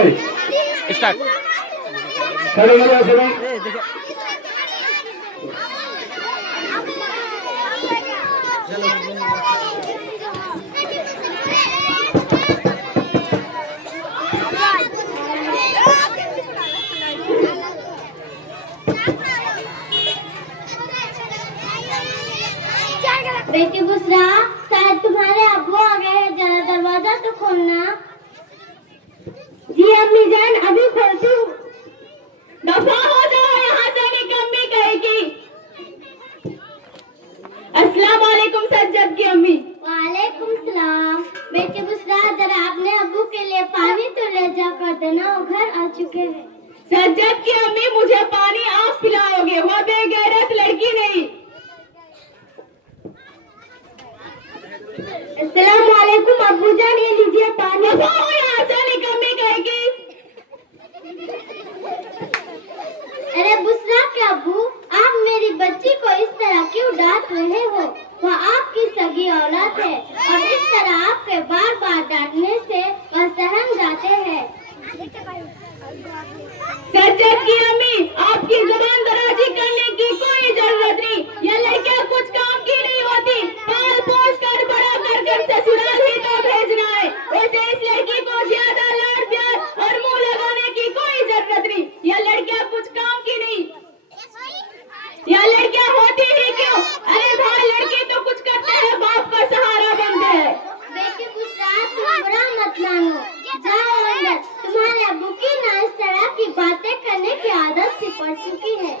Start. खड़े हो जाओ सभी। बेटी बुसरा, शायद तुम्हारे अब्बू आ गए हैं, जरा दरवाजा तो खोलना। जी अम्मी जान, अभी खोलती हूँ। दफा हो जाओ यहाँ से, निकम्मी कहेगी। अस्सलाम वालेकुम सज्जद की अम्मी। वालेकुम सलाम। बेटी बुसरा, जरा अपने अब्बू के लिए पानी तो ले जा कर देना, वो घर आ चुके हैं। सज्जद की अम्मी, मुझे पानी आप पिलाओगे, वो बेगैरत लड़की नहीं। अस्सलाम वालेकुम अब्बू जान, ये लीजिए पानी। यहाँ से निकम्मी कहेगी। अरे बुसरा के अब्बू, आप मेरी बच्ची को इस तरह क्यों डांट रहे हो? वह आपकी सगी औलाद है और इस तरह आपके बार बार डांटने से वह सहम जाते हैं। सज्जद की अम्मी, आपकी जुबान दराजी करने की कोई जरूरत नहीं। ये लड़कियां कुछ काम की नहीं होती, पाल पोस कर बड़ा कर ससुराल ही तो भेजना है। वैसे इस लड़की को ज्यादा लाड प्यार और मुंह लगाने की कोई जरूरत नहीं। ये लड़कियां कुछ काम की नहीं, ये लड़कियां होती ही क्यों? अरे भाई, लड़की तो कुछ करते हैं, बाप का सहारा बनते हैं। बेटी बुसरा, तुम बुरा मत मानो, जाओ अंदर। तुम्हारे अब्बू की ना इस तरह की बातें करने की आदत सी पड़ चुकी है।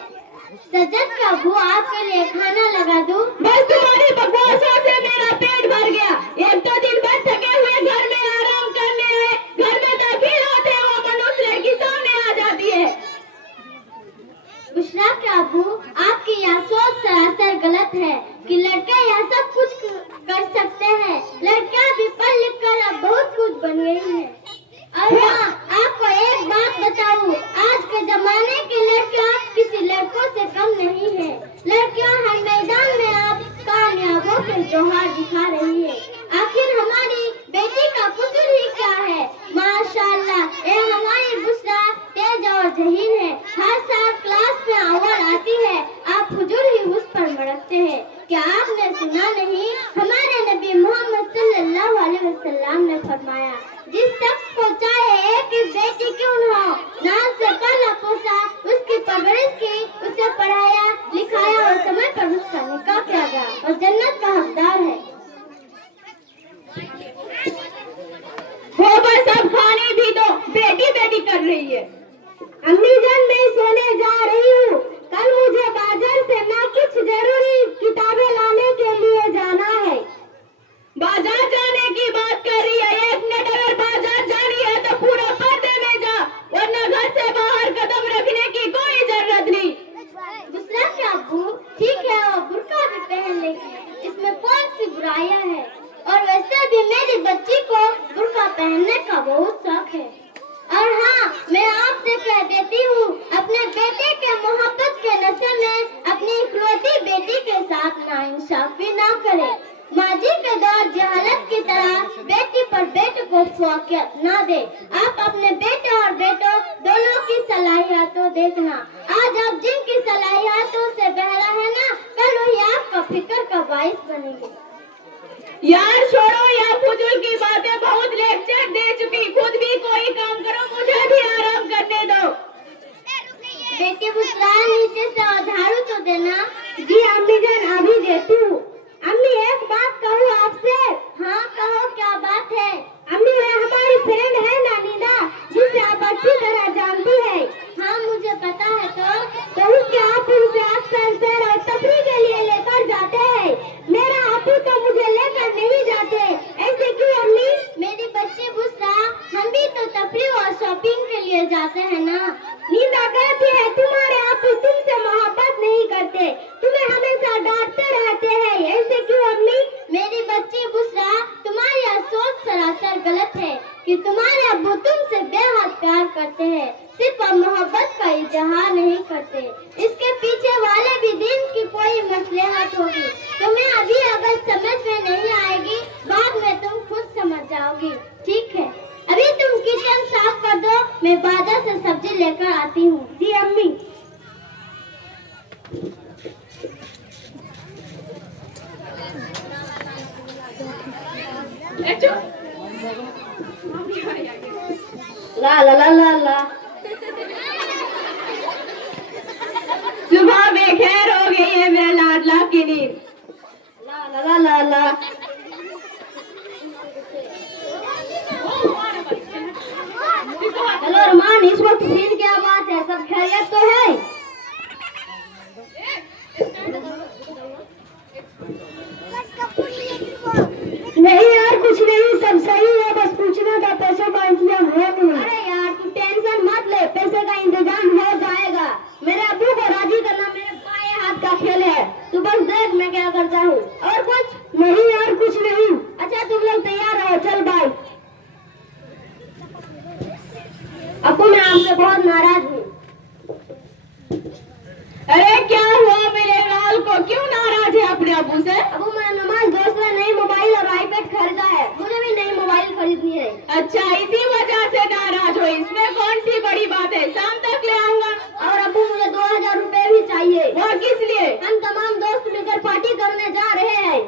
सज्जद का अब्बू, आपके लिए खाना लगा दूं? बस तुम्हारी बकवासों से मेरा पेट भर गया। एक तो दिन भर थके हुए घर में आराम करने आए, घर में दाखिल होते हो मनुष्य लड़की सामने आ जाती है। बुशरा के अब्बू, आपकी यह सोच सरासर गलत है कि लड़के यह सब कुछ कर सकते हैं। लड़कियां भी पढ़ लिख कर अब बहुत कुछ बन गई है। और हाँ, आपको एक बात बताऊं, आज के जमाने की लड़कियां किसी लड़कों से कम नहीं है। लड़कियां हर मैदान में अब कामयाबों के जोहार दिखा रही है। आखिर हमारी बेटी का कुसूर ही क्या है? माशाल्लाह, ये हमारी बुसरा तेज और जहीन है। हर साल क्लास में अव्वल आती है। आप हुजूर ही उस पर भड़कते हैं। क्या आपने सुना नहीं? हमारे नबी मोहम्मद सल्लल्लाहु अलैहि वसल्लम ने फरमाया, जिस शख्स को चाहे एक ही बेटी क्यों न हो, नाम से पला पोसा, उसकी परवरिश की, उसे पढ़ाया लिखाया और समय पर उसका निकाह किया गया और जन्नत का हकदार है। वो बस अब खाने भी दो, बेटी बेटी कर रही है। अम्मी जान, मैं सोने जा रही हूँ। कल मुझे बाजार से ना कुछ जरूरी किताबें लाने के लिए जाना है। बाजार जाने की बात कर रही है? एक मिनट, अगर बाजार जानी है तो पूरा पर्दे में जा, वरना घर से बाहर कदम रखने की कोई जरूरत नहीं। दूसरा क्या अब्बू, ठीक है, वो बुर्का भी पहन लेगी, इसमें कौन सी बुराइयां है? और वैसे भी मेरी बच्ची को बुर्का पहनने का बहुत शौक है। और हाँ, मैं आपसे कह देती हूँ, अपने बेटे के मोहब्बत के नशे में अपनी इकलौती बेटी के साथ नाइंसाफी ना करें। माजी के दौर जहालत की तरह बेटी पर बेटे को फौकियत ना दे। आप अपने बेटे और बेटों दोनों की सलाहियतों देखना। आज आप जिनकी सलाहियतों से बहरा है ना, कल वही आपका फिक्र का बाइस बनेंगे। यार छोड़ो, यह फुजूल की बातें, बहुत लेक्चर दे चुकी, खुद भी कोई काम करो, मुझे भी आराम करने दो। बेटी बुसरा, नीचे से झाड़ू तो देना। जी अम्मी जान, अभी देती हूँ। अम्मी, एक बात कहूँ आपसे? हाँ कहो, क्या बात है? अम्मी, वह हमारी फ्रेंड है ना निदा, जिसे आप अच्छी तरह जानती है। हाँ मुझे पता है। तो उसके आप उनसे अक्सर सैर और तफरीह के लिए लेकर जाते हैं। मेरा आपू तो मुझे लेकर नहीं जाते, ऐसे क्यों अम्मी? मेरी बच्ची बुसरा, हम भी तो तफरीह और शॉपिंग के लिए जाते हैं ना। नींदा कहती है तुम्हारे आपू तुमसे मोहब्बत नहीं करते, तुम्हें हमेशा डांटते रहते हैं, ऐसे क्यों अम्मी? मेरी बच्ची बुसरा, तुम्हारी यह सोच सरासर गलत है कि तुम्हारे अब्बू तुमसे बेहद प्यार करते हैं, सिर्फ अब मोहब्बत का इजहार नहीं करते। इसके पीछे वाले भी दिन की कोई मसलहत होगी, तुम्हें अभी अगर समझ में नहीं आएगी, बाद में तुम खुद समझ जाओगी। ठीक है, अभी तुम किचन साफ कर दो, मैं बाजार से सब्जी लेकर आती हूँ। जी अम्मी। ला ला ला ला ला। सुबह में खैर हो गई है मेरा लाडला की नींद। ला ला ला ला ला। हेलो अरमान, इस वक्त फिर क्या बात है? सब खैरियत तो है? नहीं यार, कुछ नहीं, सब सही है। बस पूछना था पैसों का इंतजाम है नहीं? अरे यार तू टेंशन मत ले, पैसे का इंतजाम हो जाएगा। मेरे अब्बू को राजी करना मेरे बाएं हाथ का खेल है। तू बस देख मैं क्या करता हूँ। और कुछ नहीं यार, कुछ नहीं। अच्छा तुम लोग तैयार रहो, चल बाय। अब्बू मैं आपसे बहुत नाराज हूँ। अरे क्या हुआ मेरे लाल को, क्यों नाराज है अपने अब्बू से? अब्बू मैं नमाज दोस्त ने नई मोबाइल और आईपैड खरीदा है, मुझे भी नई मोबाइल खरीदनी है। अच्छा इसी वजह से नाराज हो? इसमें कौन सी बड़ी बात है, शाम तक ले आऊंगा। और अब्बू मुझे 2000 रुपए भी चाहिए। वो किस लिए? हम तमाम दोस्त मिलकर पार्टी करने जा रहे हैं।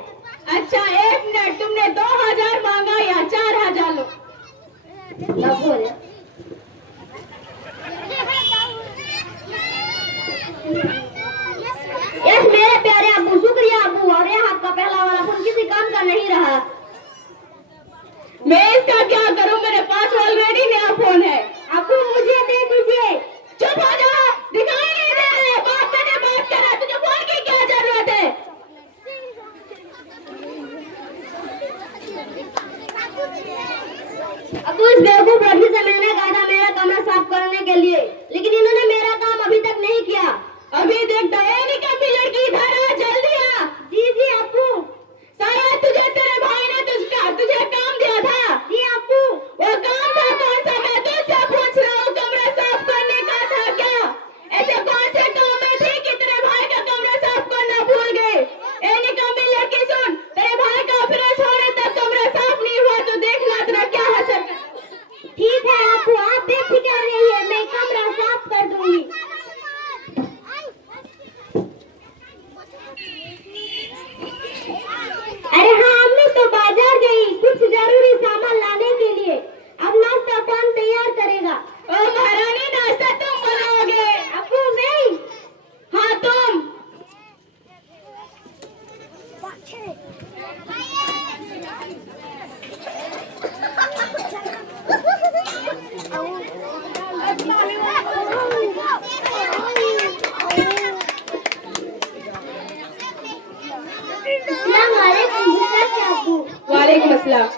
अच्छा एक मिनट, तुमने 2000 मांगा या 4000? लो बोले। यस मेरे प्यारे अब्बू, शुक्रिया अब्बू। और ये आपका पहला वाला फोन किसी काम का नहीं रहा। मैं इसका क्या करूं, मेरे पास ऑलरेडी नया फोन है। अब्बू मुझे दे दीजिए। चुप हो जा, दिखाई नहीं दे रहे। बात मैंने बात करा, तुझे फोन की क्या जरूरत है? अब्बू इस बेवकूफ लड़की से मैंने कहा था मेरा कमरा साफ करने के लिए, लेकिन इन्होंने मेरा काम अभी तक नहीं किया। अभी देखता है निकम्मी लड़की, इधर आ, जल्दी आ। जी जी अब्बू। शायद तुझे तेरे भाई ने तुझे काम दिया था। जी अब्बू। वो काम था कौन सा, मैं तुझसे पूछ रहा हूँ। कमरा साफ करने का था क्या? ऐसे कौन से काम में थी कि तेरे भाई का कमरा साफ करना भूल गए? ए निकम्मी लड़की सुन, तेरे भाई का फ्रेश होने तक कमरा साफ नहीं हुआ तो देखना तेरा क्या हसर। ठीक है अब्बू, आप बेफिक्र रहिए, मैं कमरा साफ कर दूंगी। अरे हाँ अम्मी तो बाजार गई कुछ जरूरी सामान लाने के लिए। अब नाश्ता कौन तैयार करेगा? ओ महारानी, नाश्ता तुम बनाओगे? अब्बू मैं? हाँ तुम। वालेकुम अस्सलाम।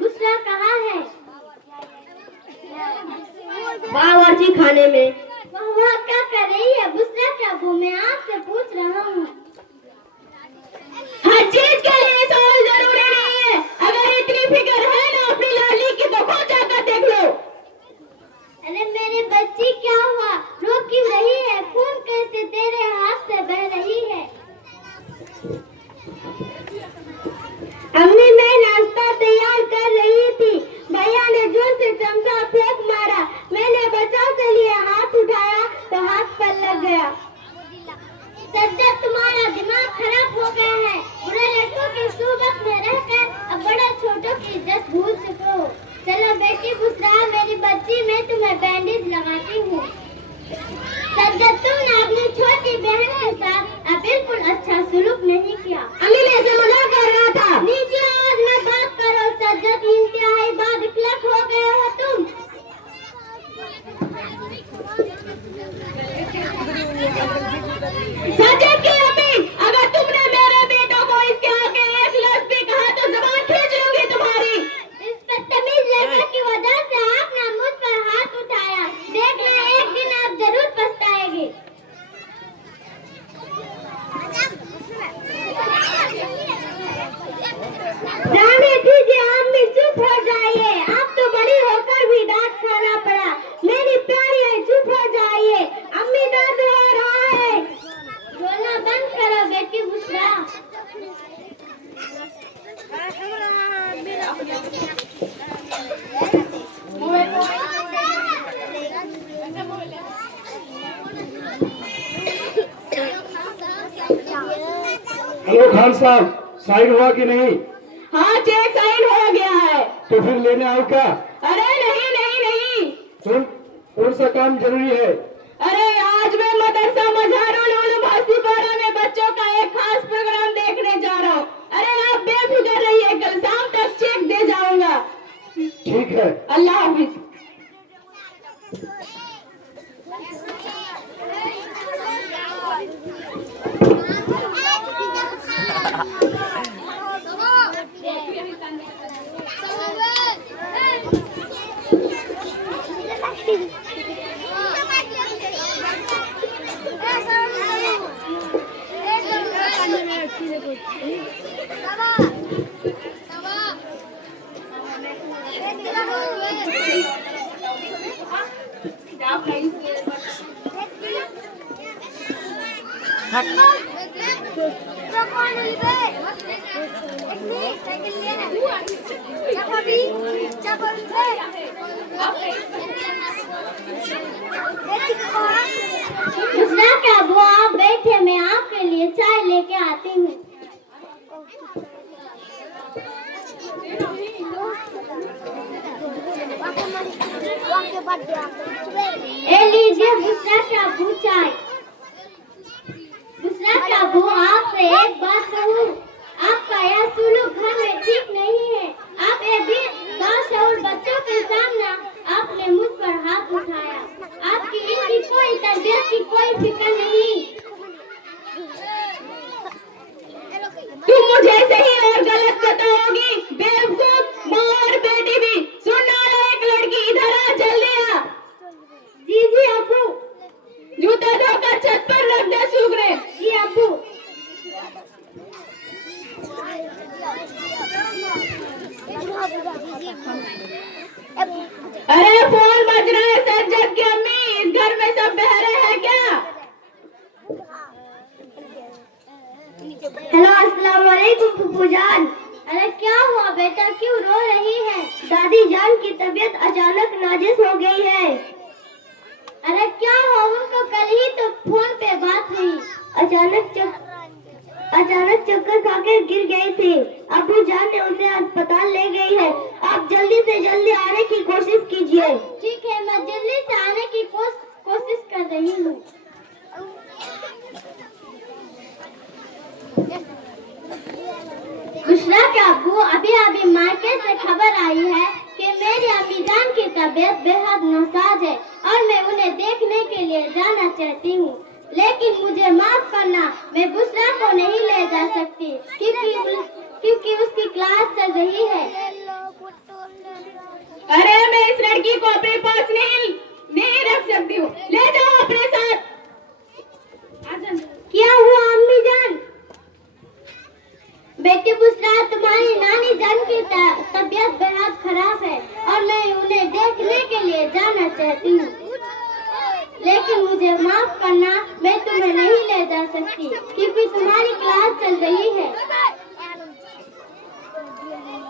दूसरा कहाँ है? बावर्ची खाने में। वह क्या कर रही है? बुसरा क्या अब्बू, मैं आपसे पूछ रहा हूँ। हर चीज के लिए सवाल जरूरी नहीं है। अगर इतनी फिक्र है ना अपनी लाली की तो खुद जाकर देख लो। अरे मेरी बच्ची क्या हुआ, रो क्यों रही है? खून कैसे तेरे हाथ से बह रही है? अम्मी मैं नाश्ता तैयार कर रही थी, भैया ने जोर से चमचा फेंक मारा। मैंने बचाव के लिए हाथ उठाया तो हाथ पर लग गया। सज्जद तुम्हारा दिमाग खराब हो गया है। बुरे लड़कों की सोबत में रहकर अब बड़ा छोटों की इज्जत भूल चुके हो। चलो बेटी बुसरा, मेरी बच्ची मैं तुम्हें बैंडेज लगाती हूँ। सज्जद तुमने अपनी छोटी बहन के साथ बिल्कुल अच्छा सुलूक नहीं किया। अम्मी ने ऐसे मजाक कर रहा था। नीचे आज मैं बात करो सज्जद, इंतहाई बाद इखलाक हो गए हो तुम। सज्जद की अम्मी, अगर तुमने मेरे बेटों को इसके आगे एक लफ्ज भी कहा तो जुबान खींच लूंगी तुम्हारी। इस बदतमीज लड़के की वजह से आपने मुझ पर हाथ उठाया। देखना एक दिन आप जरूर पछताएंगे। हेलो खान साहब, साइन हुआ कि नहीं? हाँ चेक साइन हो गया है। तो फिर लेने आओ क्या? अरे नहीं नहीं नहीं। सुन, कौन सा काम जरूरी है? अरे आज मैं मदरसा मज़ारुल उलूम हस्तीपारा में बच्चों का एक खास प्रोग्राम देखने जा रहा हूँ। अरे आप बेफिक्र रहिए, कल शाम तक चेक दे जाऊंगा। ठीक है। अल्लाह हाफिज। दूसरा क्या वो आप बैठे, मैं आपके लिए चाय लेके आती हूँ। ए लीजिए दूसरा क्या वो चाय। दूसरा क्या वो आपसे एक बात कहूँ, आपका यह सुलूक घर में ठीक नहीं है। आप ये भी बाशऊर बच्चों के सामने आपने मुझ पर हाथ उठाया। आपकी इनकी कोई तबीयत की कोई फिक्र नहीं। तुम मुझे सही और गलत बताओगी, बेवकूफ। माँ और बेटी भी। सुनना एक लड़की इधर आ, जल्दी आ। जी जी अब्बू। जूता धोकर छत पर रख दे सूखने। जी अब्बू। अरे फोन बज रहा है सज्जद की अम्मी, इस घर में सब बहरे हैं क्या? हेलो अस्सलाम वालेकुम फूफू जान। अरे क्या हुआ बेटा, क्यों रो रही है? दादी जान की तबीयत अचानक नाजिस हो गई है। अरे क्या हुआ उनको? कल ही तो फोन पे बात हुई। अचानक चक्कर खाकर गिर गई थी। अबू जान ने उसे अस्पताल ले गई है। आप जल्दी से जल्दी आने की कोशिश कीजिए। ठीक है, मैं जल्दी से आने की कोशिश कर रही हूँ। बुशरा के अब्बू, अभी मायके से खबर आई है कि मेरी अम्मीजान की तबीयत बेहद नासाज है और मैं उन्हें देखने के लिए जाना चाहती हूँ, लेकिन मुझे माफ करना, मैं बुशरा को नहीं ले जा सकती क्योंकि उसकी क्लास चल रही है। अरे मैं इस लड़की को अपने पास नहीं रख सकती हूँ, ले जाओ अपने साथ। क्या हुआ अम्मी जान? बेटी बुशरा, तुम्हारी नानी जान की तबीयत बेहद खराब है और मैं उन्हें देखने के लिए जाना चाहती हूँ, लेकिन मुझे माफ करना, मैं तुम्हें नहीं ले जा सकती क्योंकि तुम्हारी क्लास चल रही है।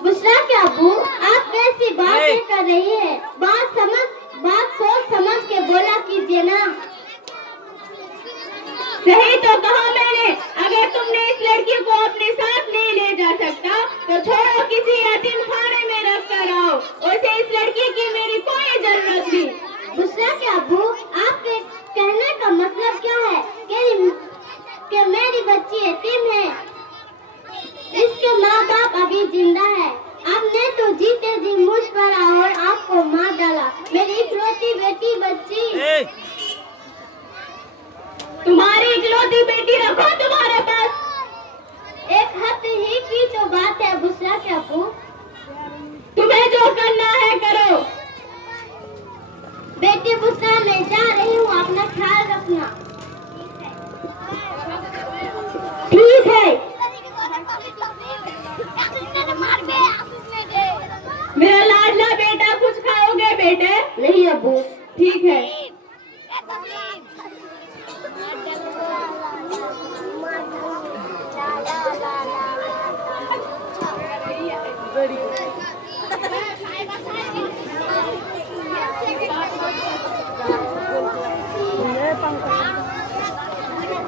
बुशरा के अब्बू, आप कैसी बातें कर रही है? बात सोच समझ के बोला कीजिए ना। सही तो कहा मैंने, अगर तुमने इस लड़की को अपने साथ नहीं ले जा सकता तो छोड़ो, किसी यतीम खाने में रख कर आओ। वैसे इस लड़की की मेरी कोई जरूरत नहीं। बुशरा के अब्बू, आपके कहने का मतलब क्या है कि मेरी बच्ची यतीम है? इसके माँ बाप अभी जिंदा है। आपने तो जीते जी मुझ पर और आपको मार डाला। मेरी इकलौती बेटी बच्ची, तुम्हारी इकलौती बेटी रखो तुम्हारे पास। एक हफ्ते ही की तो बात है बुशरा के अब्बू, तुम्हें जो करना है करो। बेटी बुशरा, मैं जा रही हूँ, अपना ख्याल रखना। ठीक है। मेरा लाडला बेटा, कुछ खाओगे बेटे? नहीं अब्बू। ठीक है।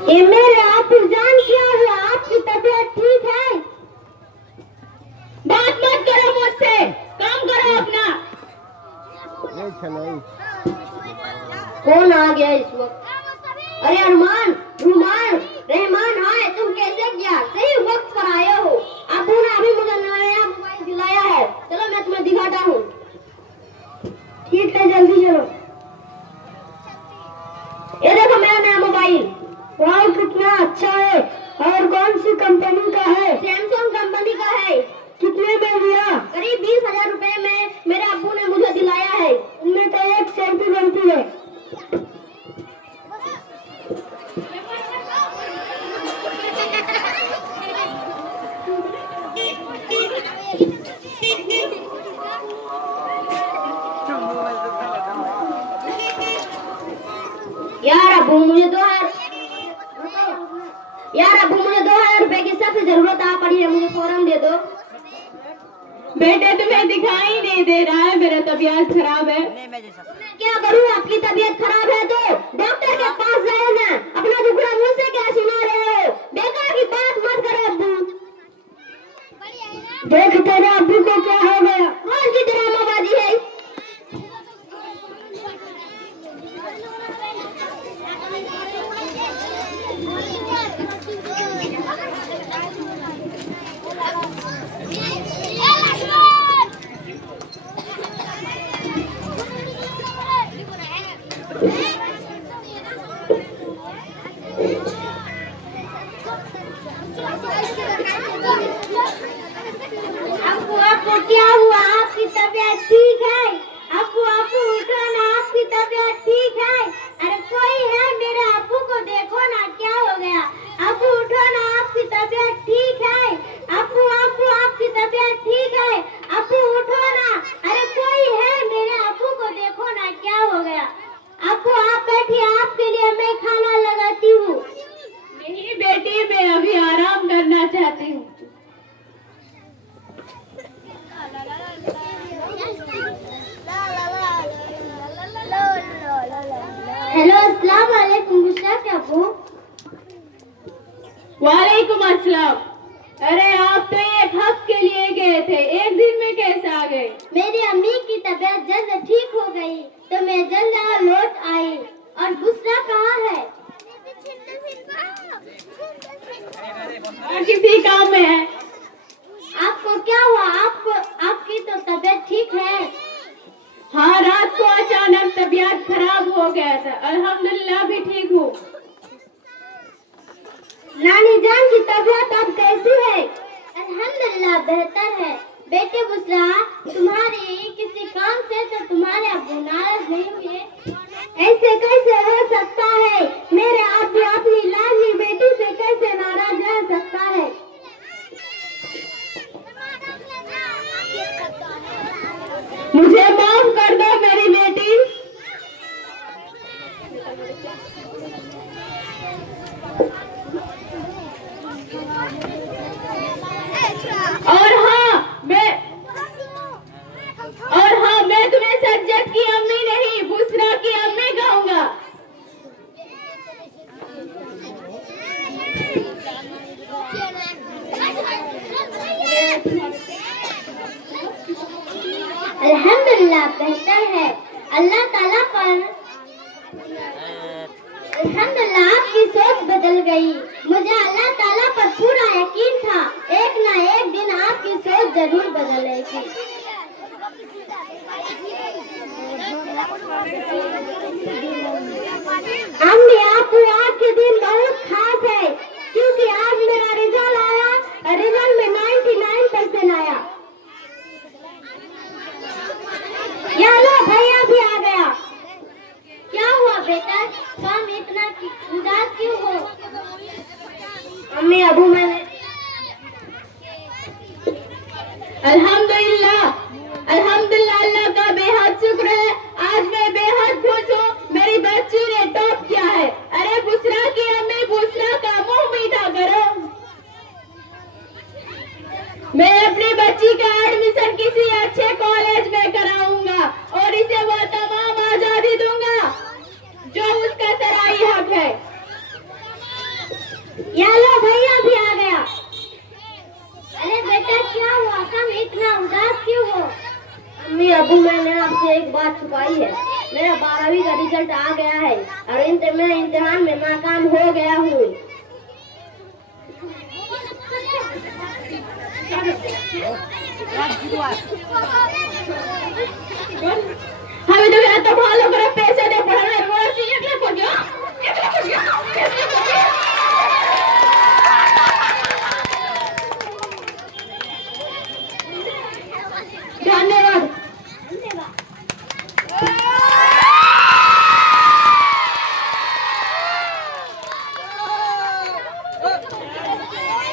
ये मेरे आप जान क्या हुआ? आपकी तबीयत कौन आ गया इस वक्त? अरे अरमान, रुमान, रहमान, हाय, तुम कैसे क्या? सही वक्त पर आए हो। अबू ने अभी मुझे नया मोबाइल दिलाया है। चलो मैं तुम्हें दिखाता हूँ। ठीक है, जल्दी चलो। ये देखो मेरा नया मोबाइल। वाह, कितना अच्छा है। और कौन सी कंपनी का है? सैमसंग कंपनी का है। कितने में दिया? करीब 20,000 रुपए में मेरे अब्बू ने मुझे दिलाया है। उनमें तो एक सेल्फी बनती है। यार अब्बू मुझे 2,000 रुपए की सख्त जरूरत आ पड़ी है, मुझे फौरन दे दो। बेटे तुम्हें दिखाई नहीं दे रहा है मेरा तबीयत खराब है। क्या करूँ? आपकी तबीयत खराब है तो डॉक्टर के पास जाओ ना। अपना दुखड़ा मुझसे क्या सुना रहे हो? बेकार की बात मत करो अब्बू। देख तेरे अब्बू को क्या हो गया? कौन सी ड्रामाबाजी है? आपको क्या हुआ? आपकी तबीयत ठीक है? आपको उठो ना, आपकी तबीयत ठीक है? अरे कोई है? मेरे अब्बू को देखो ना, क्या हो गया? आपको उठो ना, आपकी तबीयत ठीक है? आपको आपकी तबीयत ठीक है? आपको उठो ना। अरे कोई है? मेरे अब्बू को देखो ना, क्या हो गया? आपको आप बैठिए, आपके लिए मैं खाना लगाती हूँ। नहीं बेटी, मैं अभी आराम करना चाहती हूँ। हेलो, अस्सलाम वालेकुम बुशरा के अब्बू। वालेकुम अस्सलाम। अरे आप तो एक हफ्ते के लिए गए थे, एक दिन में कैसे आ गए? मेरी अम्मी की तबीयत जल्द ठीक हो गई तो मैं जल्द यहाँ लौट आई। और बुशरा कहाँ है? और किसी काम में है। आपको क्या हुआ? आपकी तो तबीयत ठीक है। हाँ, रात को अचानक तबीयत खराब हो गया था, अल्हम्दुलिल्लाह भी ठीक हूँ। नानी जान की तबीयत अब कैसी है? अल्हम्दुलिल्लाह बेहतर है। बेटे बुशरा, तुम्हारी किसी काम से तो तुम्हारे अब्बू नाराज नहीं हुए? ऐसे कैसे हो सकता है? मेरे अब्बू अपनी लाडली बेटी से कैसे नाराज रह सकता है? मुझे माफ कर दो मेरी बेटी। और हाँ, मैं तुम्हें सज्जद की अम्मी नहीं, बुशरा की अम्मी कहूँगा। अल्हम्दुलिल्लाह बेहतर है। अल्लाह ताला पर अल्हम्दुलिल्लाह आपकी सोच बदल गई। मुझे अल्लाह ताला पर पूरा यकीन था, एक ना एक दिन आपकी सोच जरूर बदलेगी। अम्मी, आपको आज के दिन बहुत खास है क्योंकि आज मेरा रिजल्ट आया और रिजल्ट में 99% आया। या लो, भैया भी आ गया। क्या हुआ बेटा? काम इतना उदास क्यों हो? अम्मी अबू, मैंने अल्हम्दुलिल्लाह अल्लाह का बेहद शुक्र है। आज मैं बेहद खुश हूँ, मेरी बच्ची ने टॉप किया है। मैंने आपसे एक बात छुपाई है। मेरा 12वीं का रिजल्ट आ गया है और मैं इम्तिहान में नाकाम हो गया हूँ। हमें तो यार तो भालो करे पैसे दे पढ़ाने वाला चीज एक लाख हो गया, 1 लाख हो गया, 1 लाख हो गया। धन्यवाद।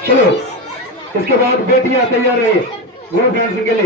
चलो, इसके बाद बेटियां तैयार रही ग्रुप डांसिंग के लिए।